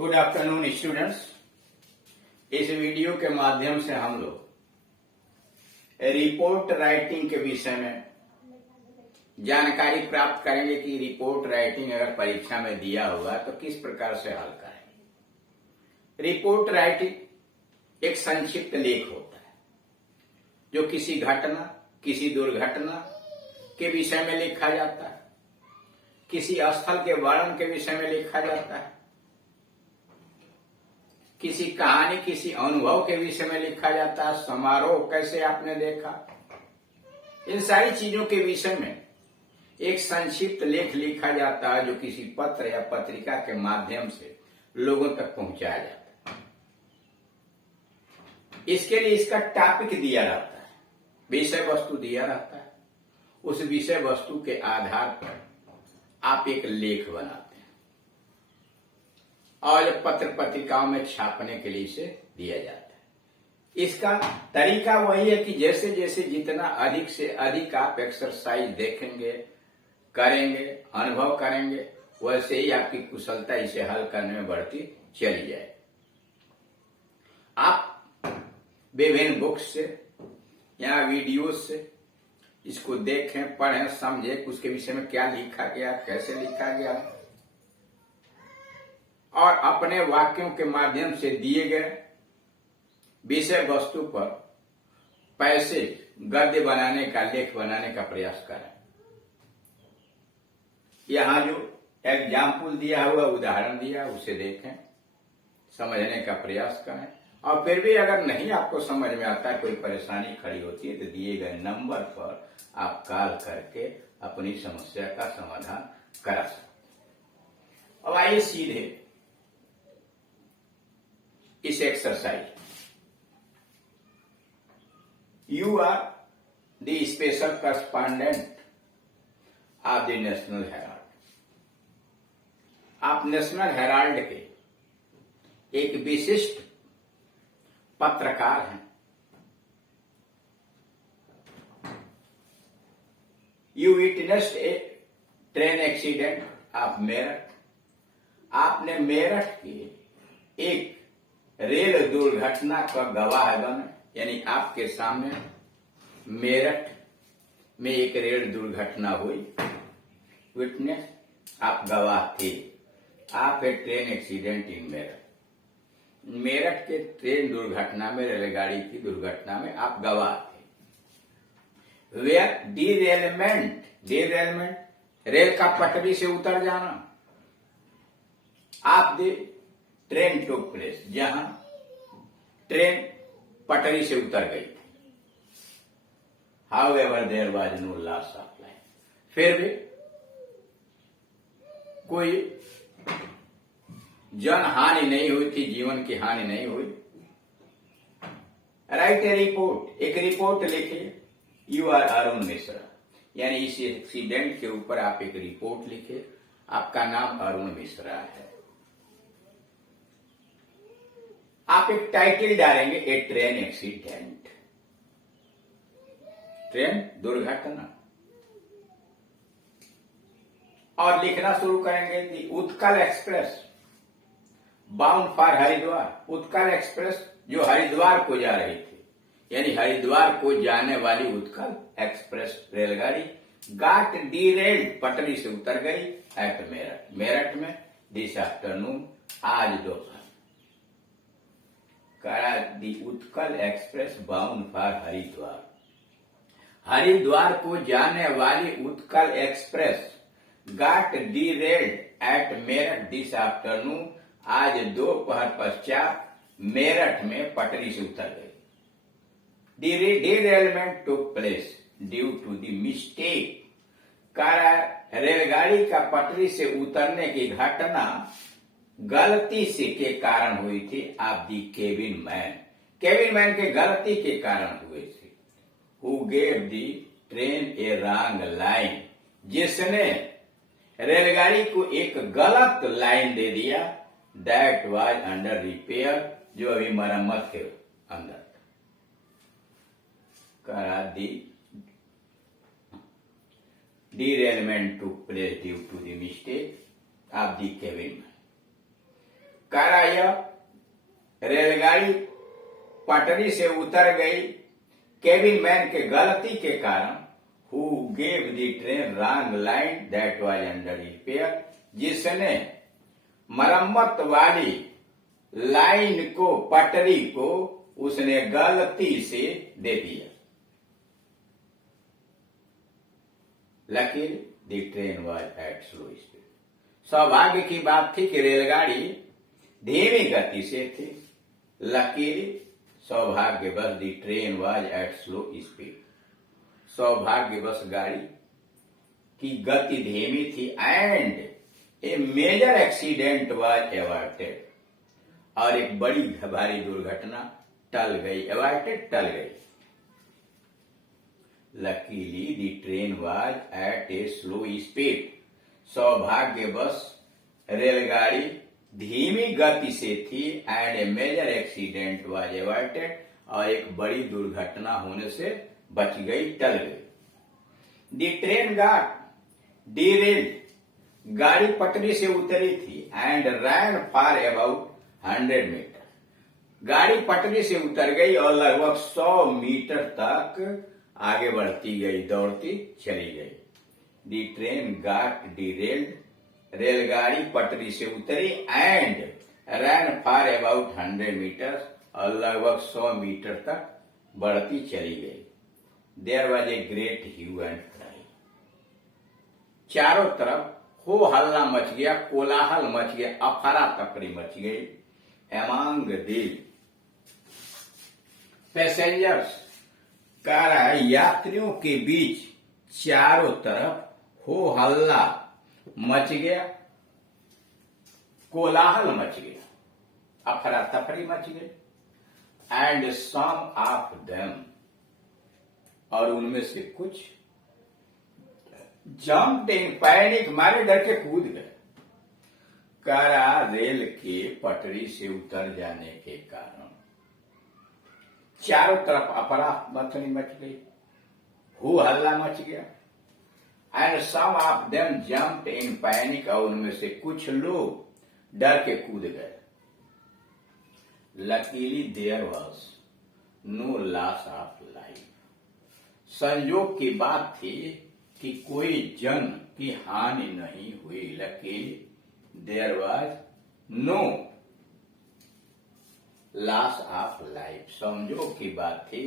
Good afternoon students. इस video के माध्यम से हम लोग रिपोर्ट राइटिंग के विषय में जानकारी प्राप्त करेंगे कि रिपोर्ट राइटिंग अगर परीक्षा में दिया होगा तो किस प्रकार से हल करेंगे। रिपोर्ट राइटिंग एक संक्षिप्त लेख होता है जो किसी घटना, किसी दुर्घटना के विषय में लिखा जाता है, किसी स्थल के वर्णन के विषय में लिखा जाता है, किसी कहानी, किसी अनुभव के विषय में लिखा जाता है, समारोह कैसे आपने देखा, इन सारी चीजों के विषय में एक संक्षिप्त लेख लिखा जाता है जो किसी पत्र या पत्रिका के माध्यम से लोगों तक पहुंचाया जाता है। इसके लिए इसका टॉपिक दिया रहता है, विषय वस्तु दिया रहता है। उस विषय वस्तु के आधार पर आप एक लेख बनाते हैं और पत्र पत्रिकाओं में छापने के लिए इसे दिया जाता है। इसका तरीका वही है कि जैसे जैसे जितना अधिक से अधिक आप एक्सरसाइज देखेंगे, करेंगे, अनुभव करेंगे, वैसे ही आपकी कुशलता इसे हल करने में बढ़ती चली जाए। आप विभिन्न बुक्स से या वीडियोस से इसको देखें, पढ़ें, समझें, उसके विषय में क्या लिखा गया, कैसे लिखा गया, और अपने वाक्यों के माध्यम से दिए गए विषय वस्तु पर पैसे गद्य बनाने का, लेख बनाने का प्रयास करें। यहां जो एग्जाम्पल दिया हुआ, उदाहरण दिया, उसे देखें, समझने का प्रयास करें। और फिर भी अगर नहीं आपको समझ में आता, कोई परेशानी खड़ी होती है, तो दिए गए नंबर पर आप कॉल करके अपनी समस्या का समाधान करा सकते। अब आइए सीधे इस exercise. You are the special correspondent of the National Herald. आप नेशनल हेराल्ड के एक विशिष्ट पत्रकार हैं। You witnessed a train accident of Meerut. आपने मेरठ की एक रेल दुर्घटना का गवाह बने, यानी आपके सामने मेरठ में एक रेल दुर्घटना हुई, विटनेस, आप गवाह थे। आप a train accident in Meerut. Meerut के ट्रेन दुर्घटना में, रेलगाड़ी की दुर्घटना में आप गवाह थे। वेयर डिरेलमेंट, डिरेलमेंट रेल का पटरी से उतर जाना। आप दे ट्रेन टुक प्लेस, जहां ट्रेन पटरी से उतर गई थी। However there was no loss of life. फिर भी कोई जन हानि नहीं हुई थी, जीवन की हानि नहीं हुई। राइट ए रिपोर्ट, एक रिपोर्ट लिखिए। यू आर अरुण मिश्रा, यानी इस एक्सीडेंट के ऊपर आप एक रिपोर्ट लिखे। आपका नाम अरुण मिश्रा है। आप एक टाइटल डालेंगे, ए ट्रेन एक्सीडेंट, ट्रेन दुर्घटना, और लिखना शुरू करेंगे the Utkal express bound for Haridwar. Utkal express जो हरिद्वार को जा रही थी, यानी हरिद्वार को जाने वाली उत्कल एक्सप्रेस रेलगाड़ी गाट डीरेल्ड, पटरी से उतर गई एट मेरठ, मेरठ में दिस आफ्टरनून, आज दोपहर। करा the Utkal express bound for Haridwar. Haridwar को जाने वाली Utkal express got derailed at Meerut this afternoon, आज दोपहर पश्चात मेरठ में पटरी से उतर गई। Derailment took place due to the mistake. रेलगाड़ी का पटरी से उतरने की घटना गलती से के कारण हुई थी। आप दी केबिन मैन, केबिन मैन के गलती के कारण हुए थे। Who gave the train A wrong line, जिसने रेलगाड़ी को एक गलत लाइन दे दिया। दैट वाज अंडर रिपेयर, जो अभी मरम्मत के अंदर। करा दी derailment took place due to the mistake of the cabin. करा यह रेलगाड़ी पटरी से उतर गई केबिन मैन के गलती के कारण, who gave the train wrong line that was under repair, जिसने मरम्मत वाली लाइन को, पटरी को उसने गलती से दे दिया। Luckily the train was at slow speed, सौभाग्य की बात थी कि रेलगाड़ी धीमी गति से थी। लकीली, सौभाग्यवश the train was at slow speed, सौभाग्यवश गाड़ी की गति धीमी थी। And a major accident was averted, और एक बड़ी भारी दुर्घटना टल गई, एवर्टेड टल गई। Luckily the train was at a slow speed, सौभाग्यवश रेलगाड़ी धीमी गति से थी। And a major accident was averted, और एक बड़ी दुर्घटना होने से बच गई, टल गई। द ट्रेन गॉट डीरेल्ड, गाड़ी पटरी से उतरी थी। And ran for about 100 meter, गाड़ी पटरी से उतर गई और लगभग 100 मीटर तक आगे बढ़ती गई, दौड़ती चली गई। द ट्रेन गॉट डीरेल्ड, रेलगाड़ी पटरी से उतरी। And ran for about 100 meter, और लगभग 100 मीटर तक बढ़ती चली गई। There was a great hue and cry, चारों तरफ हो हल्ला मच गया, कोलाहल मच गया, अफरा तफरी मच गई। एमंग द पैसेंजर्स, कह रहा है यात्रियों के बीच चारों तरफ हो हल्ला मच गया, कोलाहल मच गया, अफरा तफरी मच गई। एंड सम ऑफ देम, और उनमें से कुछ जम्प्ड इन पैनिक, मारे डर के कूद गए। कह रहा रेल के पटरी से उतर जाने के कारण चारों तरफ अफरा तफरी मच गई, हो हल्ला मच गया। And some of them jumped in panic, और उनमें से कुछ लोग डर के कूद गए। Luckily there was no loss of life, संयोग की बात थी कि कोई जन की हानि नहीं हुई। Luckily there was no loss of life, संयोग की बात थी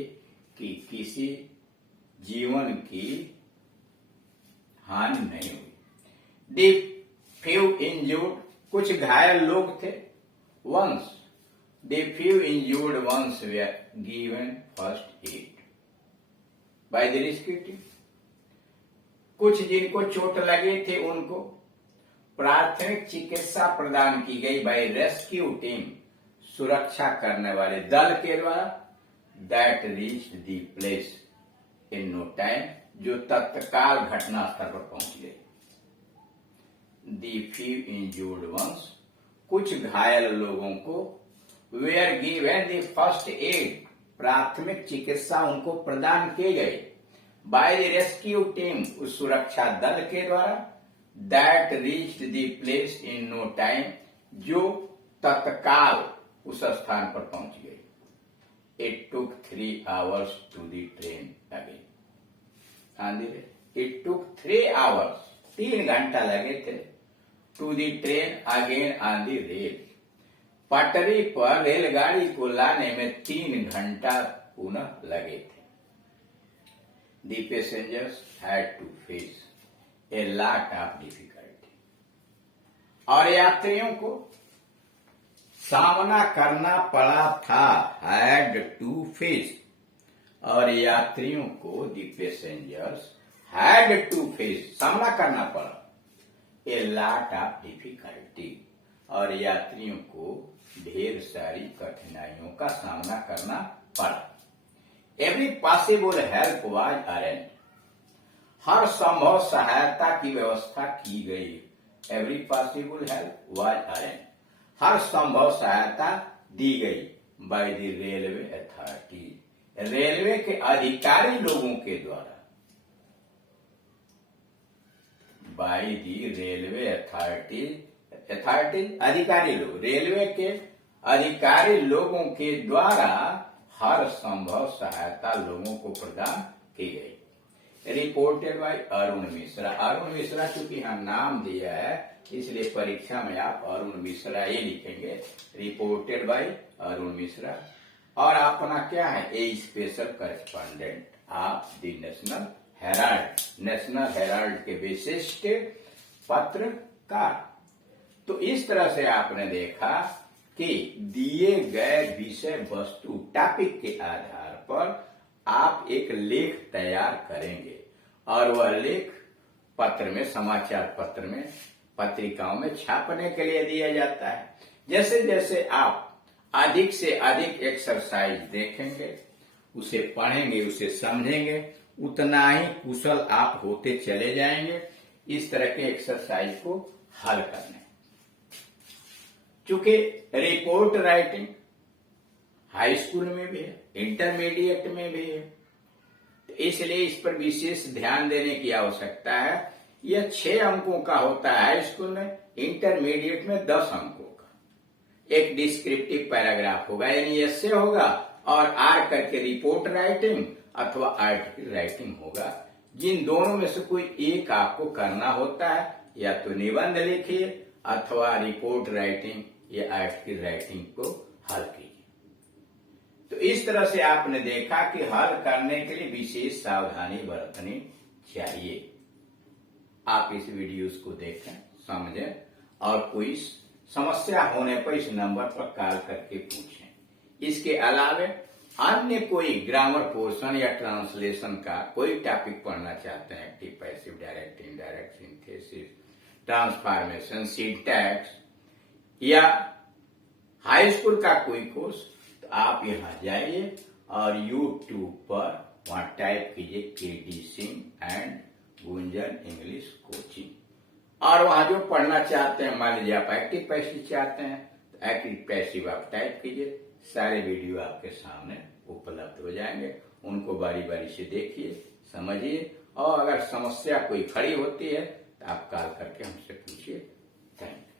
कि किसी जीवन की हानि नहीं हुई। द फ्यू इंजूर्ड, कुछ घायल लोग थे। Once the few injured ones were given first aid by the rescue team, कुछ जिनको चोट लगे थे उनको प्राथमिक चिकित्सा प्रदान की गई बाय रेस्क्यू टीम, सुरक्षा करने वाले दल के द्वारा। That reached the place in no time, जो तत्काल घटनास्थल पर पहुंच गए। द फ्यू इंजूर्ड वंस, कुछ घायल लोगों को were given the first aid, प्राथमिक चिकित्सा उनको प्रदान किए गए बाय द रेस्क्यू टीम, उस सुरक्षा दल के द्वारा। That reached the place in no time, जो तत्काल उस स्थान पर पहुंच गए। It took 3 hours to the train again, it took 3 hours, 3 घंटा लगे थे, to the train again on the rail, पटरी पर रेलगाड़ी को लाने में 3 घंटा पुनः लगे थे। The passengers had to face a lot of difficulty, और यात्रियों को सामना करना पड़ा था। had to face, और यात्रियों को the passengers had to face, सामना करना पड़ा a lot of difficulty, और यात्रियों को ढेर सारी कठिनाइयों का सामना करना पड़ा। Every possible help was arrange, हर संभव सहायता की व्यवस्था की गई। Every possible help was arrange, हर संभव सहायता दी गई by the railway authority, railway के अधिकारी लोगों के द्वारा। By the railway authority authorities अधिकारी लोग, रेलवे के अधिकारी लोगों के द्वारा हर संभव सहायता लोगों को प्रदान की गई। Reported by Arun Mishra. अरुण मिश्रा चूंकि यहाँ नाम दिया है इसलिए परीक्षा में आप अरुण मिश्रा ही लिखेंगे, रिपोर्टेड बाय अरुण मिश्रा। और अपना क्या है, a special correspondent of the National Herald के विशिष्ट पत्रकार। तो इस तरह से आपने देखा कि दिए गए विषय वस्तु टॉपिक के आधार पर आप एक लेख तैयार करेंगे और वह लेख पत्र में, समाचार पत्र में, पत्रिकाओं में छापने के लिए दिया जाता है। जैसे जैसे आप अधिक से अधिक एक्सरसाइज देखेंगे, उसे पढ़ेंगे, उसे समझेंगे, उतना ही कुशल आप होते चले जाएंगे इस तरह के एक्सरसाइज को हल करने। चूंकि रिपोर्ट राइटिंग हाई स्कूल में भी है, इंटरमीडिएट में भी है, तो इसलिए इस पर विशेष ध्यान देने की आवश्यकता है। यह 6 अंकों का होता है हाई स्कूल में, इंटरमीडिएट में 10 अंकों का। एक डिस्क्रिप्टिव पैराग्राफ होगा यानी एस्से होगा और आर करके रिपोर्ट राइटिंग अथवा आर्टिकल राइटिंग होगा। जिन दोनों में से कोई एक आपको करना होता है, या तो निबंध लिखिए अथवा रिपोर्ट राइटिंग या आर्टिकल राइटिंग को हल कीजिए। तो इस तरह से आपने देखा कि हल करने के लिए विशेष सावधानी बरतनी चाहिए। आप इस वीडियोस को देखें, समझें और कोई समस्या होने पर इस नंबर पर कॉल करके पूछें। इसके अलावा अन्य कोई ग्रामर पोर्शन या ट्रांसलेशन का कोई टॉपिक पढ़ना चाहते हैं, active, passive, direct, indirect, synthesis, transformation, syntax या हाई स्कूल का कोई कोर्स, तो आप यहाँ जाइए और यूट्यूब पर वहां टाइप कीजिए KD Singh and Gunjan English coaching. और वहां जो पढ़ना चाहते हैं, मान लीजिए आप एक्टिव पैसिव चाहते हैं तो एक्टिव पैसिव आप टाइप कीजिए, सारे वीडियो आपके सामने उपलब्ध हो जाएंगे। उनको बारी बारी से देखिए, समझिए और अगर समस्या कोई खड़ी होती है तो आप कॉल करके हमसे पूछिए। Thank you.